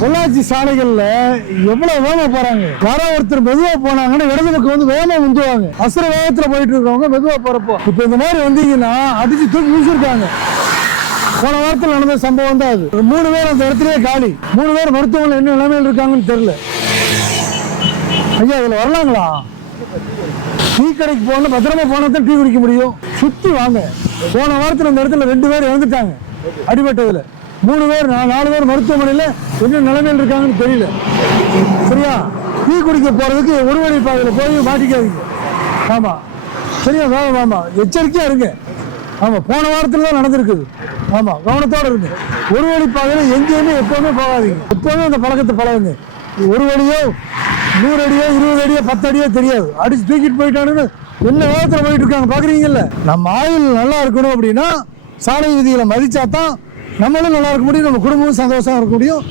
பொள்ளாச்சி சாலைகள்ல எவ்வளவு வேகமா போறாங்க. யாரோ ஒருத்தர் மெதுவா போனாங்கன்னா இடது பக்கம் வந்து வேகமா முந்துவாங்க. அசுர வேகத்துல போயிட்டு இருக்கவங்க மெதுவா போறப்போ இப்ப இந்த மாதிரி வந்தீங்கன்னா அடிச்சு தூக்கி வீசிருக்காங்க. போன வாரத்தில் நடந்த சம்பவம் தான் அது. 3 பேர் அந்த இடத்துலயே காலி. 3 பேர் மருத்துவமனை என்ன நிலைமையில் இருக்காங்கன்னு தெரியல. ஐயா இதுல வரலாங்களா? டீ கடைக்கு போன பத்திரமா போனா தான் டீ குடிக்க முடியும். சுத்தி வாங்க. போன வாரத்தில் அந்த இடத்துல 2 பேர் இறந்துட்டாங்க அடிபட்டதுல. 3 பேர் 4 பேர் மருத்துவமனையில என்ன நிலைமையில் இருக்காங்கன்னு தெரியல. சரியா? டீ குடிக்க போறதுக்கு ஒரு வழி பாதையில போய் மாட்டிக்காதீங்க. ஆமா சரியா? ஆமா எச்சரிக்கையா இருங்க. ஆமா போன வாரத்துல தான் நடந்திருக்குது. ஆமா கவனத்தோட இருக்கு. ஒரு வழி பாதையில எங்கேயுமே எப்பவுமே போகாதீங்க. எப்பவுமே அந்த பழக்கத்தை பழகுங்க. ஒரு வழியோ 100 அடியோ 20 அடியோ 10 அடியோ தெரியாது, அடிச்சு தூக்கிட்டு போயிட்டானுன்னு என்ன வேகத்துல போயிட்டு இருக்காங்க பாக்குறீங்கல்ல. நம்ம ஆயுள் நல்லா இருக்கணும் அப்படின்னா சாலை விதிகளை மதிச்சா தான் நம்மளும் நல்லா இருக்க முடியும், நம்ம குடும்பமும் சந்தோஷமா இருக்க முடியும்.